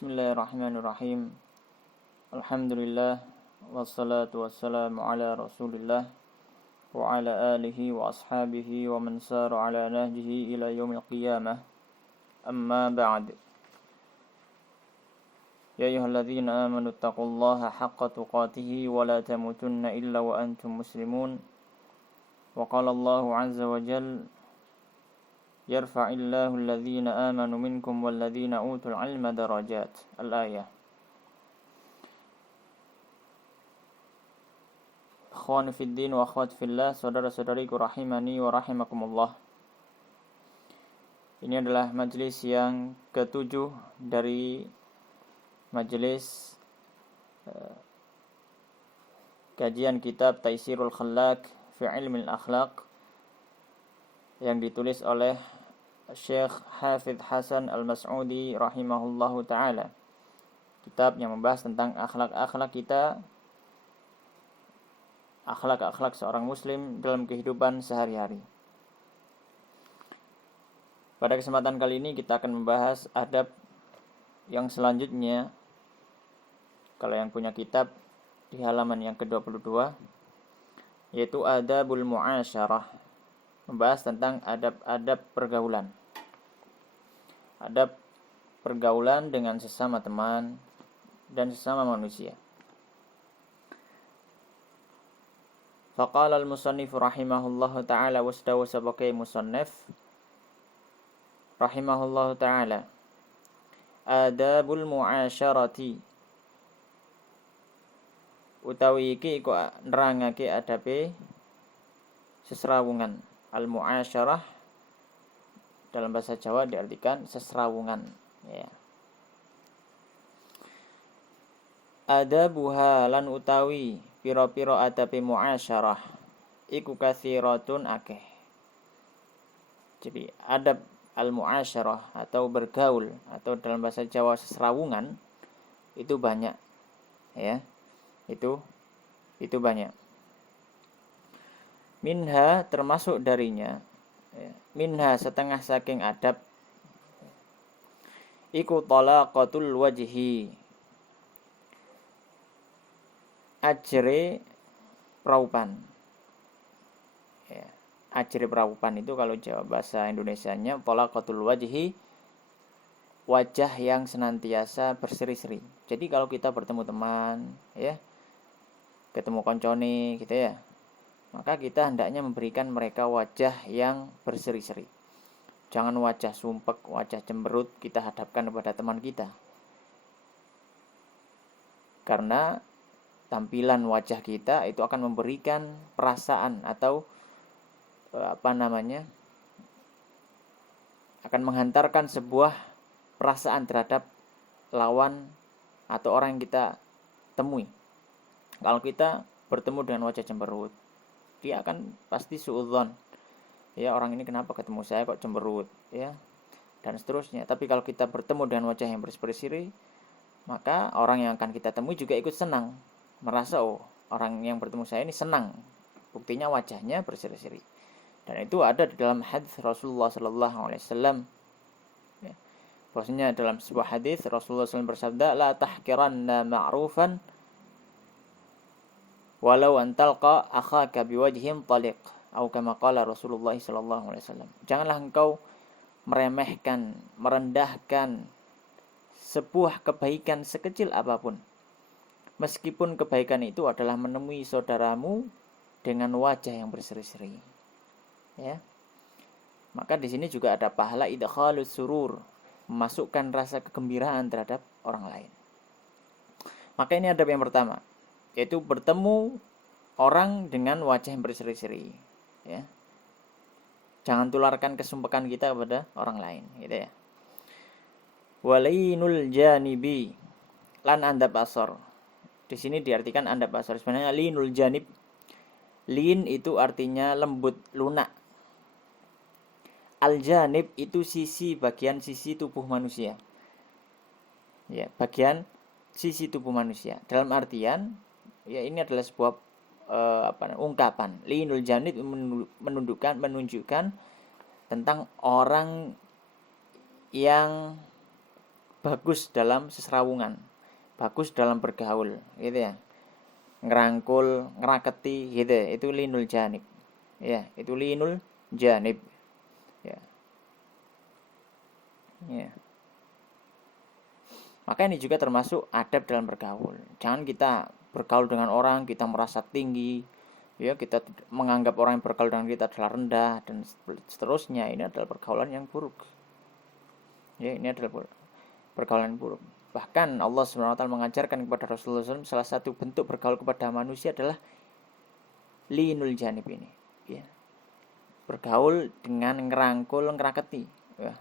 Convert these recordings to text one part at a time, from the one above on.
Bismillahirrahmanirrahim. Alhamdulillah wassalatu wassalamu ala Rasulillah wa ala alihi wa ashabihi wa man sara ala nahjihi ila yaumil qiyamah. Amma ba'd. Ya ayyuhalladzina amanu taqullaha haqqa tuqatih wa la tamutunna illa wa antum muslimun. Wa qala Allahu 'azza wa jalla Yarfa'illahu alladhina amanu minkum walladhina utul ilma darajat. Al-ayah. Ikhwani fid din wa akhwat fillah, saudara-saudariku rahimani wa rahimakumullah. Ini adalah majelis yang ke-7 dari majelis kajian kitab Taisirul Khallaq fi Ilmil Akhlaq yang ditulis oleh Syekh Hafidh Hasan Al-Mas'udi rahimahullahu ta'ala. Kitab yang membahas tentang akhlak-akhlak kita, akhlak-akhlak seorang muslim dalam kehidupan sehari-hari. Pada kesempatan kali ini kita akan membahas adab yang selanjutnya. Kalau yang punya kitab di halaman yang ke-22, yaitu adabul mu'asyarah, membahas tentang adab-adab pergaulan. Adab pergaulan dengan sesama teman dan sesama manusia. Faqala al-musannif rahimahullahu ta'ala wasdawa sebagai musannif rahimahullahu ta'ala, adabul mu'asyarati, utawi iki iku nerangake adabe sesrawungan. Al-mu'asyarah dalam bahasa Jawa diartikan sesrawungan, ya. Adabuha lan utawi pira-pira adabe mu'asyarah iku katsiratun akeh. Jadi adab al-mu'asyarah atau bergaul atau dalam bahasa Jawa sesrawungan itu banyak, ya. Itu banyak. Minha termasuk darinya, ya. Minha setengah saking adab iku talaqatul wajhi, ajre praupan, ya. Ajre praupan itu kalau Jawa bahasa Indonesianya talaqatul wajhi, wajah yang senantiasa berseri-seri. Jadi kalau kita bertemu teman, ya, ketemu koncone gitu ya, maka kita hendaknya memberikan mereka wajah yang berseri-seri. Jangan wajah sumpek, wajah cemberut kita hadapkan kepada teman kita. Karena tampilan wajah kita itu akan memberikan perasaan atau akan menghantarkan sebuah perasaan terhadap lawan atau orang yang kita temui. Kalau kita bertemu dengan wajah cemberut, dia akan pasti suudzon, ya, orang ini kenapa ketemu saya kok cemberut, ya, dan seterusnya. Tapi kalau kita bertemu dengan wajah yang berseri-seri, maka orang yang akan kita temui juga ikut senang, merasa orang yang bertemu saya ini senang, buktinya wajahnya berseri-seri. Dan itu ada di dalam hadis Rasulullah SAW, ya. Bahwasanya dalam sebuah hadis Rasulullah SAW bersabda, la tahkiranna ma'rufan walau antalqa akhaka biwajhin taliq, atau kama qala Rasulullah sallallahu alaihi wasallam. Janganlah engkau meremehkan, merendahkan sebuah kebaikan sekecil apapun, meskipun kebaikan itu adalah menemui saudaramu dengan wajah yang berseri-seri, ya. Maka di sini juga ada pahala idkhalus surur, memasukkan rasa kegembiraan terhadap orang lain. Maka ini adab yang pertama, yaitu bertemu orang dengan wajah yang berseri-seri, ya. Jangan tularkan kesumpekan kita kepada orang lain, gitu ya. Walinul janibi, lan andab asor. Di sini diartikan andab asor. Sebenarnya linul janib, lin itu artinya lembut, lunak. Al janib itu bagian sisi tubuh manusia, ya, bagian sisi tubuh manusia. Dalam artian, ya, ini adalah sebuah ungkapan. Linul janib menunjukkan tentang orang yang bagus dalam seserawungan, bagus dalam bergaul, gitu ya. Ngerangkul, ngeraketi, gitu ya. Itu linul janib. Ya, itu linul janib. Ya. Ya. Maka ini juga termasuk adab dalam bergaul. Jangan kita bergaul dengan orang kita merasa tinggi, ya, kita menganggap orang yang bergaul dengan kita adalah rendah dan seterusnya. Ini adalah pergaulan yang buruk. Ya, ini adalah pergaulan buruk. Bahkan Allah SWT mengajarkan kepada Rasulullah SAW, salah satu bentuk bergaul kepada manusia adalah linul janib ini. Ya. Bergaul dengan ngerangkul, ngeraketi. Ya.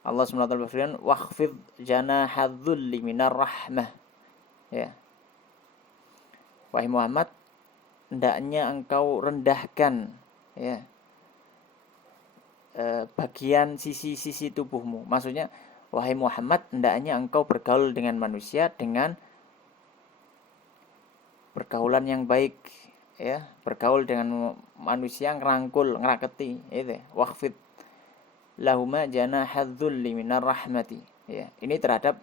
Allah SWT berfirman, "Wakhfid janahadzulli minar rahmah." Ya. Wahai Muhammad, hendaknya engkau rendahkan, ya, bagian sisi-sisi tubuhmu. Maksudnya, wahai Muhammad, hendaknya engkau bergaul dengan manusia dengan pergaulan yang baik, ya, bergaul dengan manusia ngerangkul, ngeraketi, itu. Wakhfid lahuma janahadzulli minar rahmati. Ya, ini terhadap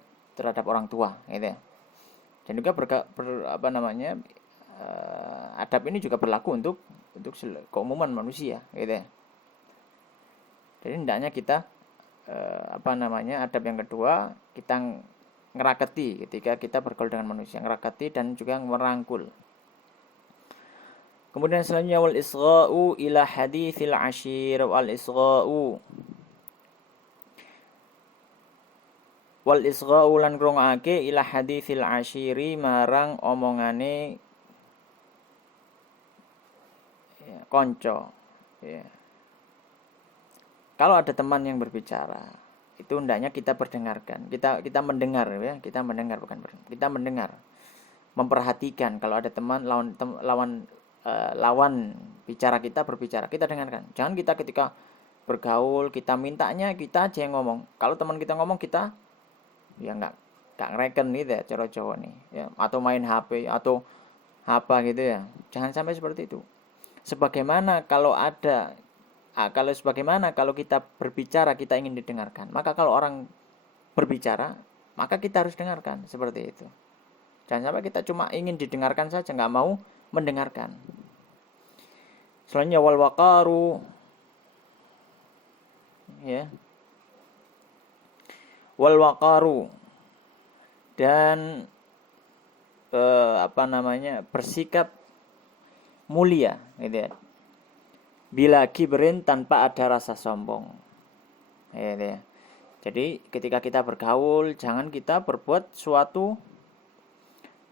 orang tua, gitu ya. Dan juga adab ini juga berlaku untuk keumuman manusia, gitu ya. Jadi hendaknya kita adab yang kedua, kita ngeraketi ketika kita bergaul dengan manusia, ngeraketi dan juga merangkul. Kemudian selanjutnya wal isgha'u ila haditsil ashir. Wal isgha'u lan ngrungokake ila haditsil ashiri marang omongane, ya, konco, ya. Kalau ada teman yang berbicara, itu hendaknya kita berdengarkan. Kita mendengar, ya, kita mendengar. Memperhatikan kalau ada teman lawan bicara kita berbicara, kita dengarkan. Jangan kita ketika bergaul, kita mintanya kita aja yang ngomong. Kalau teman kita ngomong, kita ya enggak ngereken gitu ya, cara Jawa nih, ya, atau main HP atau apa gitu ya. Jangan sampai seperti itu. Sebagaimana kalau kita berbicara kita ingin didengarkan, maka kalau orang berbicara maka kita harus dengarkan, seperti itu. Jangan sampai kita cuma ingin didengarkan saja, nggak mau mendengarkan. Selanjutnya wal waqaru, ya, wal waqaru dan bersikap mulia, gitu ya. Bila kibrin, tanpa ada rasa sombong, gitu ya. Jadi ketika kita bergaul, jangan kita berbuat suatu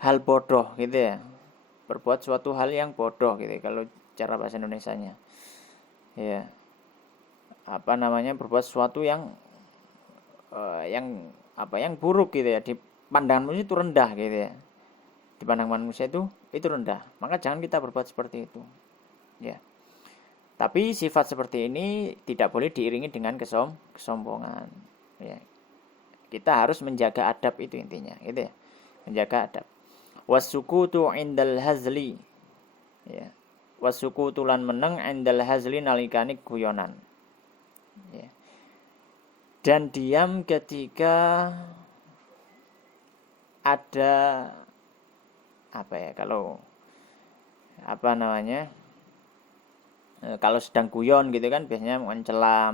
hal bodoh, gitu ya. Berbuat suatu hal yang bodoh, gitu ya, kalau cara bahasa Indonesianya. Ya. Berbuat sesuatu yang buruk, gitu ya. Di pandangan manusia itu rendah, gitu ya. Di pandangan manusia itu rendah. Maka jangan kita berbuat seperti itu. Ya. Tapi sifat seperti ini tidak boleh diiringi dengan kesombongan. Ya. Kita harus menjaga adab, itu intinya, gitu ya. Menjaga adab. Wasukutu indal hazli. Ya. Wasukutu lan meneng indal hazli nalikane guyonan. Ya. Dan diam ketika ada kalau sedang guyon gitu kan, biasanya mencela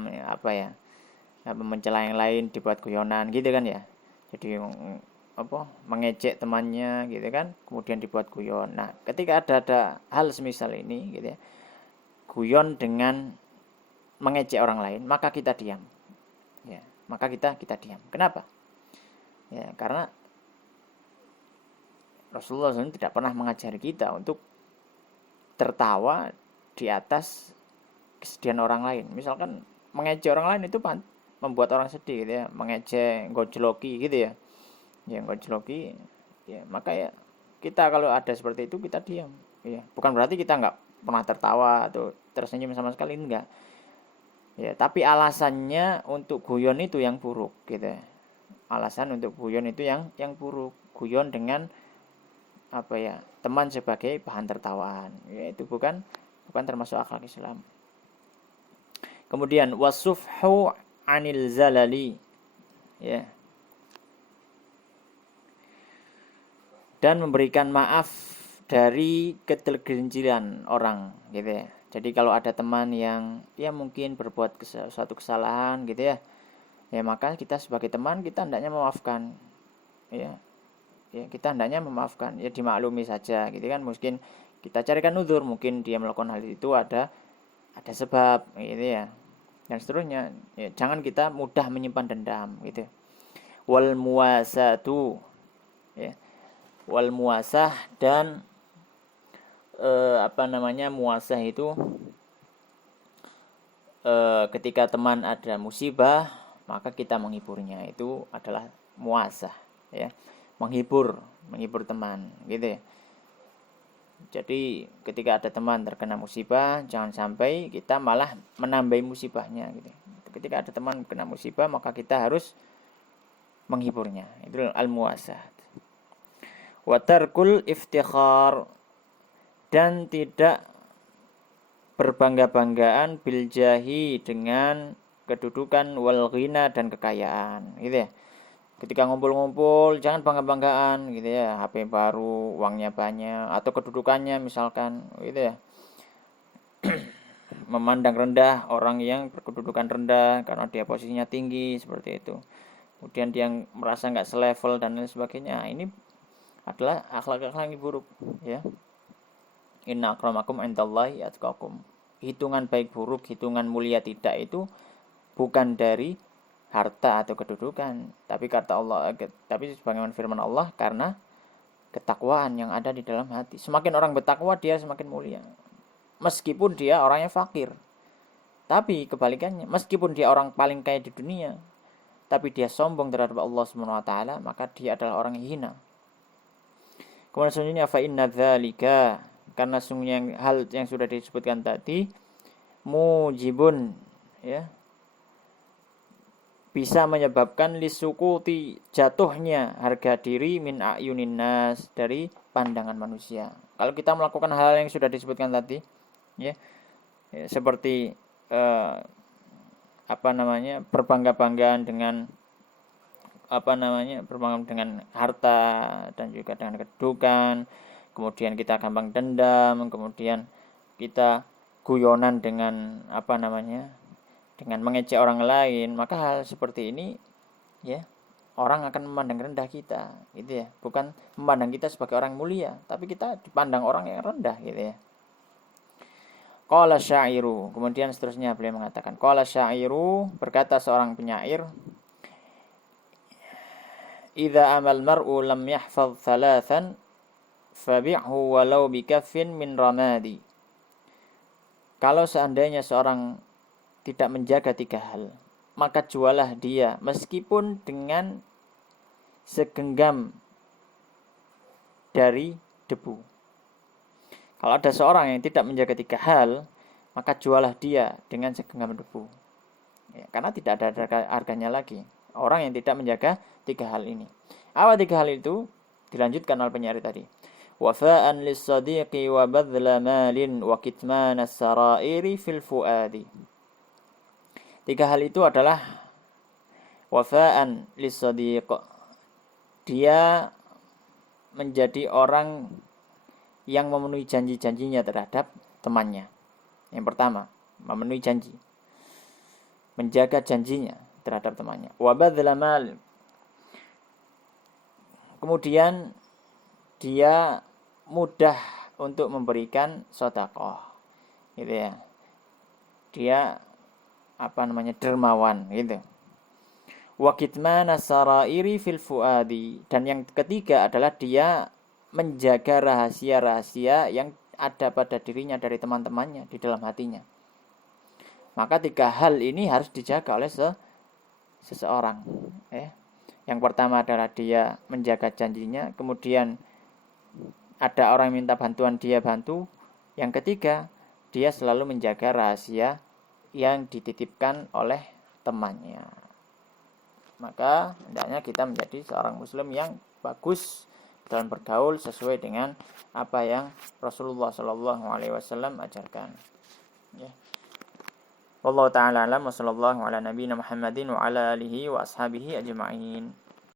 mencela yang lain dibuat guyonan gitu kan ya. Jadi mengejek temannya gitu kan, kemudian dibuat guyon. Nah, ketika ada hal semisal ini gitu ya, guyon dengan mengejek orang lain, maka kita diam. Ya, maka kita diam. Kenapa? Ya, karena Rasulullah SAW tidak pernah mengajari kita untuk tertawa di atas kesedihan orang lain. Misalkan mengejek orang lain itu membuat orang sedih, gitu ya. Mengejek, gojloki gitu ya. Ya, gojloki, ya, maka ya kita kalau ada seperti itu kita diam. Ya, bukan berarti kita nggak pernah tertawa atau tersenyum sama sekali, enggak. Ya, tapi alasannya untuk guyon itu yang buruk, gitu ya. Alasan untuk guyon itu yang buruk. Guyon dengan teman sebagai bahan tertawaan, ya, itu bukan termasuk akhlak Islam. Kemudian wasufhu anil zalali, ya, dan memberikan maaf dari ketergelinciran orang, gitu ya. Jadi kalau ada teman yang ya mungkin berbuat suatu kesalahan gitu ya maka kita sebagai teman kita hendaknya memaafkan, ya. Ya, kita hendaknya memaafkan, ya dimaklumi saja gitu kan. Mungkin kita carikan uzur, mungkin dia melakukan hal itu ada sebab gitu ya. Dan seterusnya, ya, jangan kita mudah menyimpan dendam gitu. Wal muwasatu, ya. Wal muwasah dan muasah itu ketika teman ada musibah maka kita menghiburnya, itu adalah muasah, ya. menghibur teman gitu ya. Jadi ketika ada teman terkena musibah, jangan sampai kita malah menambahi musibahnya gitu. Ketika ada teman kena musibah maka kita harus menghiburnya, itu al-muasah. Wa tarkul iftikhar, dan tidak berbangga-banggaan bil jahi, dengan kedudukan, wal ghina, dan kekayaan gitu ya. Ketika ngumpul-ngumpul jangan bangga-banggaan gitu ya, HP baru, uangnya banyak, atau kedudukannya misalkan gitu ya. Memandang rendah orang yang berkedudukan rendah karena dia posisinya tinggi seperti itu. Kemudian dia merasa nggak selevel dan lain sebagainya. Ini adalah akhlak-akhlak yang buruk, ya. Inna akramakum indallahi atqakum. Hitungan baik buruk, hitungan mulia tidak itu bukan dari harta atau kedudukan, tapi kata Allah, tapi sebagaimana firman Allah, karena ketakwaan yang ada di dalam hati. Semakin orang bertakwa dia semakin mulia, meskipun dia orangnya fakir. Tapi kebalikannya, meskipun dia orang paling kaya di dunia, tapi dia sombong terhadap Allah Subhanahu wa taala, maka dia adalah orang yang hina. Kemudian selanjutnya fa inna dzalika, karena sungguhnya hal yang sudah disebutkan tadi mujibun, ya, bisa menyebabkan lisukuti, jatuhnya harga diri, min ayunin nas, dari pandangan manusia. Kalau kita melakukan hal yang sudah disebutkan tadi, ya, seperti berbangga-banggaan dengan berbangga dengan harta dan juga dengan kedudukan, kemudian kita gampang dendam, kemudian kita guyonan dengan dengan mengejek orang lain, maka hal seperti ini, ya, orang akan memandang rendah kita gitu ya. Bukan memandang kita sebagai orang mulia, tapi kita dipandang orang yang rendah gitu ya. Qala syairu, kemudian seterusnya beliau mengatakan, qala syairu, berkata seorang penyair, idza amal mar'u lam yahfaz thalathan fabi'hu walau bikaffin min ramadi. Kalau seandainya seorang tidak menjaga 3 hal, maka jualah dia meskipun dengan segenggam dari debu. Kalau ada seorang yang tidak menjaga 3 hal, maka jualah dia dengan segenggam debu, ya, karena tidak ada harganya lagi orang yang tidak menjaga 3 hal ini. Apa 3 hal itu? Dilanjutkan oleh penyair tadi. Wafa'an lis-sadiqi wa badla malin wa kitman as-sarairi fil fuadi. 3 hal itu adalah wafa'an lis-sadiq, dia menjadi orang yang memenuhi janji-janjinya terhadap temannya. Yang pertama, memenuhi janji, menjaga janjinya terhadap temannya. Wa badla mal, kemudian dia mudah untuk memberikan sedekah gitu ya. Dia dermawan gitu. Wa kitmana sarairi fil fuadi, dan yang ketiga adalah dia menjaga rahasia-rahasia yang ada pada dirinya dari teman-temannya di dalam hatinya. Maka 3 hal ini harus dijaga oleh seseorang, ya. Yang pertama adalah dia menjaga janjinya, kemudian ada orang minta bantuan dia bantu. Yang ketiga, dia selalu menjaga rahasia yang dititipkan oleh temannya. Maka hendaknya kita menjadi seorang muslim yang bagus dalam bergaul sesuai dengan apa yang Rasulullah SAW ajarkan. Ya. Wallahu ta'ala alam wa sallallahu ala nabiyina Muhammadin wa ala alihi wa ashabihi ajma'in.